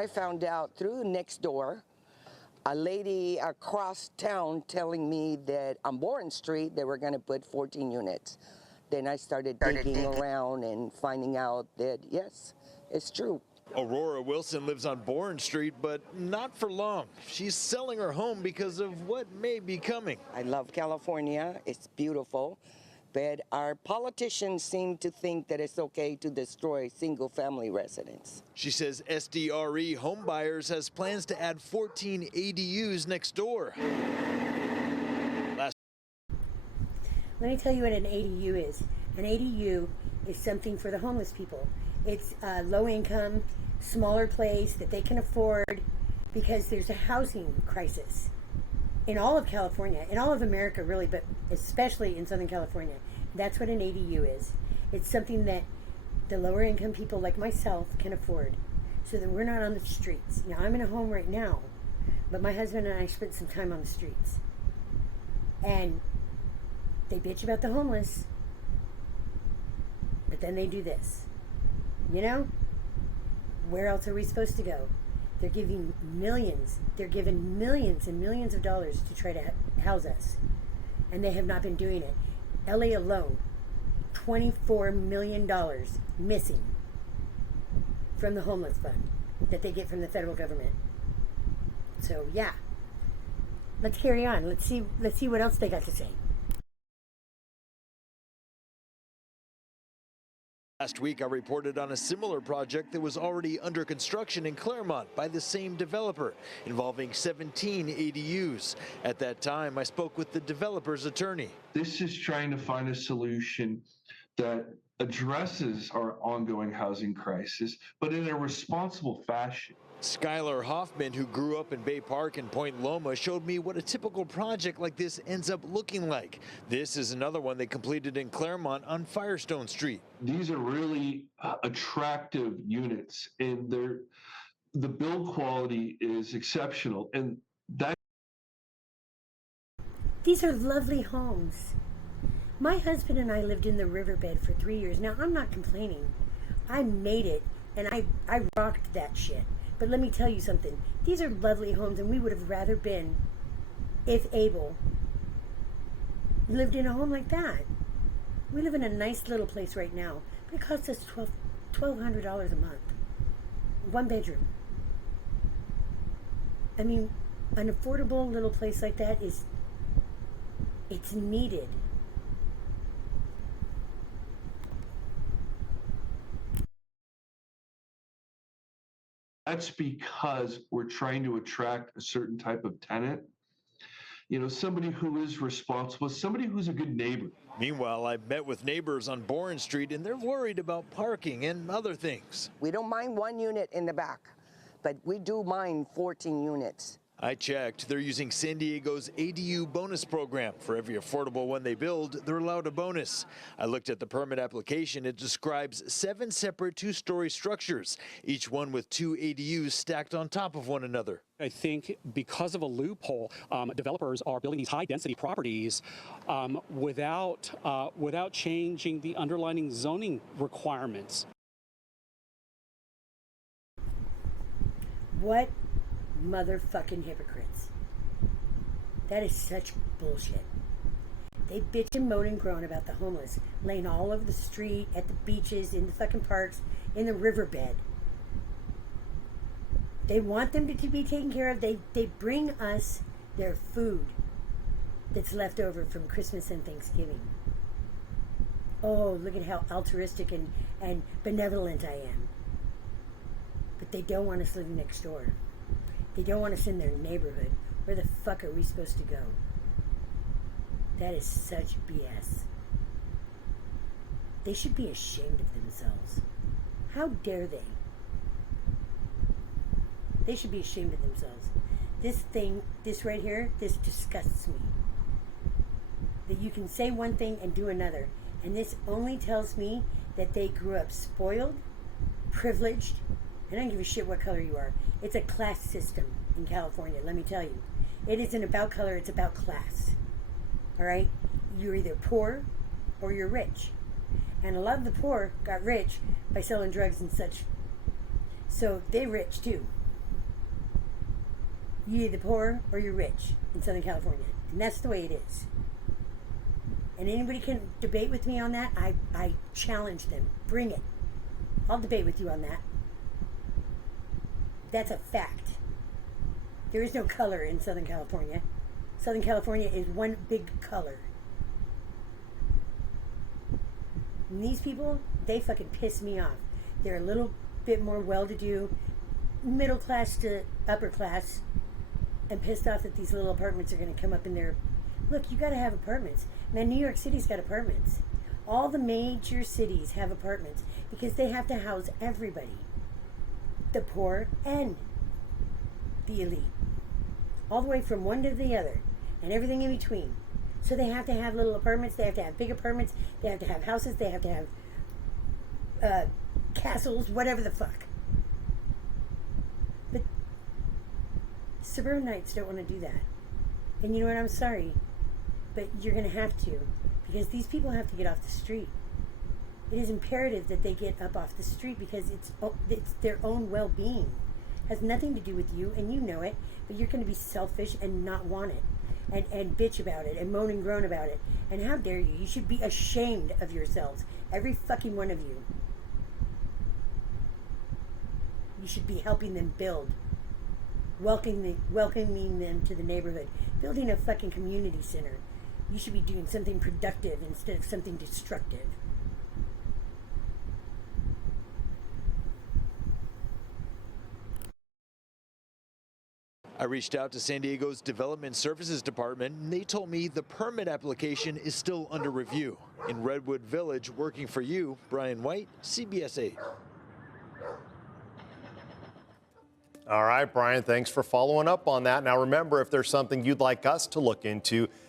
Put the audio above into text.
I found out through next door, a lady across town telling me that on Bourne Street they were going to put 14 units. Then I started digging around and finding out that, yes, it's true. Aurora Wilson lives on Bourne Street, but not for long. She's selling her home because of what may be coming. I love California. It's beautiful. But our politicians seem to think that it's okay to destroy single-family residents. She says SDRE Homebuyers has plans to add 14 ADUs next door. Let me tell you what an ADU is. An ADU is something for the homeless people. It's a low-income, smaller place that they can afford because there's a housing crisis in all of California, in all of America really, but especially in Southern California. That's what an ADU is. It's something that the lower income people like myself can afford so that we're not on the streets. Now, I'm in a home right now, but my husband and I spent some time on the streets. And they bitch about the homeless, but then they do this. You know? Where else are we supposed to go? They're giving millions and millions of dollars to try to house us. And they have not been doing it. LA alone, $24 million missing from the homeless fund that they get from the federal government. So yeah, let's carry on. Let's see what else they got to say. Last week, I reported on a similar project that was already under construction in Claremont by the same developer, involving 17 ADUs. At that time, I spoke with the developer's attorney. This is trying to find a solution that addresses our ongoing housing crisis, but in a responsible fashion. Skylar Hoffman, who grew up in Bay Park and Point Loma, showed me what a typical project like this ends up looking like. This is another one they completed in Claremont on Firestone Street. These are really attractive units, and the build quality is exceptional. And these are lovely homes. My husband and I lived in the riverbed for 3 years. Now, I'm not complaining. I made it, and I rocked that shit. But let me tell you something. These are lovely homes, and we would have rather been, if able, lived in a home like that. We live in a nice little place right now, but it costs us $1,200 a month. 1 bedroom. I mean, an affordable little place like that it's needed. that's because we're trying to attract a certain type of tenant. You know, somebody who is responsible, somebody who's a good neighbor. Meanwhile, I've met with neighbors on Bourne Street, and they're worried about parking and other things. We don't mind 1 unit in the back, but we do mind 14 units. I checked. They're using San Diego's ADU bonus program. For every affordable one they build, they're allowed a bonus. I looked at the permit application. It describes 7 separate 2-story structures, each one with 2 ADUs stacked on top of one another. I think because of a loophole, developers are building these high-density properties without changing the underlying zoning requirements. What motherfucking hypocrites. That is such bullshit. They bitch and moan and groan about the homeless laying all over the street, at the beaches, in the fucking parks, in the riverbed. They want them to be taken care of. They bring us their food that's left over from Christmas and Thanksgiving. Oh, look at how altruistic and benevolent I am. But they don't want us living next door. They don't want us in their neighborhood. Where the fuck are we supposed to go? That is such BS. They should be ashamed of themselves. How dare they? They should be ashamed of themselves. This right here, this disgusts me. That you can say one thing and do another. And this only tells me that they grew up spoiled, privileged, and I don't give a shit what color you are. It's a class system in California, let me tell you. It isn't about color, it's about class. All right? You're either poor or you're rich. And a lot of the poor got rich by selling drugs and such. So they're rich too. You're either poor or you're rich in Southern California. And that's the way it is. And anybody can debate with me on that, I challenge them. Bring it. I'll debate with you on that. That's a fact. There is no color in Southern California. Southern California is one big color. And these people, they fucking piss me off. They're a little bit more well-to-do, middle class to upper class, and pissed off that these little apartments are going to come up in their... Look, you got to have apartments. Man, New York City's got apartments. All the major cities have apartments because they have to house everybody. The poor and the elite. All the way from one to the other and everything in between. So they have to have little apartments, they have to have big apartments, they have to have houses, they have to have castles, whatever the fuck. But suburbanites don't want to do that. And you know what, I'm sorry, but you're going to have to, because these people have to get off the street. It is imperative that they get up off the street because it's their own well-being. It has nothing to do with you, and you know it, but you're going to be selfish and not want it. And bitch about it and moan and groan about it. And how dare you? You should be ashamed of yourselves. Every fucking one of you. You should be helping them build. Welcoming them to the neighborhood. Building a fucking community center. You should be doing something productive instead of something destructive. I reached out to San Diego's Development Services Department, and they told me the permit application is still under review. In Redwood Village, working for you, Brian White, CBS 8. All right, Brian, thanks for following up on that. Now, remember, if there's something you'd like us to look into,